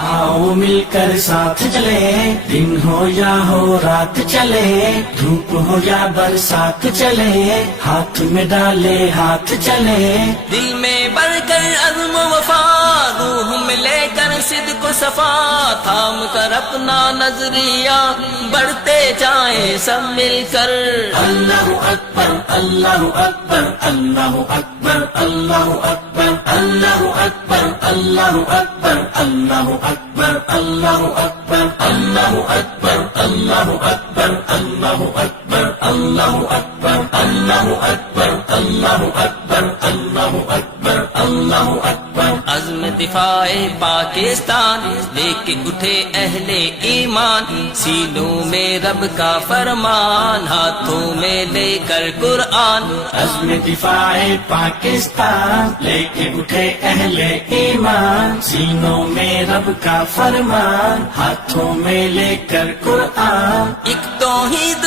آؤ مل کر ساتھ چلے، دن ہو یا ہو رات چلے، دھوپ ہو یا برسات چلے، ہاتھ میں ڈالے ہاتھ چلے، دل میں بڑھ کر عزم و وفا، روح میں لے کر صدق و صفا، تھام کر اپنا نظریہ بڑھتے جائیں سب مل کر۔ اللہ اکبر اللہ اکبر اللہ اکبر اللہ اکبر اللہ اکبر اللہ اکبر اللہ اکبر اللہ اکبر اللہ اکبر اللہ اکبر اللہ اکبر اللہ اکبر اللہ اکبر اللہ اکبر اللہ اکبر اللہ اکبر۔ عزم دفاع پاکستان لے کے اٹھے اہل ایمان، سینوں میں رب کا فرمان، ہاتھوں میں لے کر قرآن۔ عزم دفاع پاکستان لے کے اٹھے اہل ایمان، سینوں میں رب کا فرمان، ہاتھوں میں لے کر قرآن۔ ایک توحید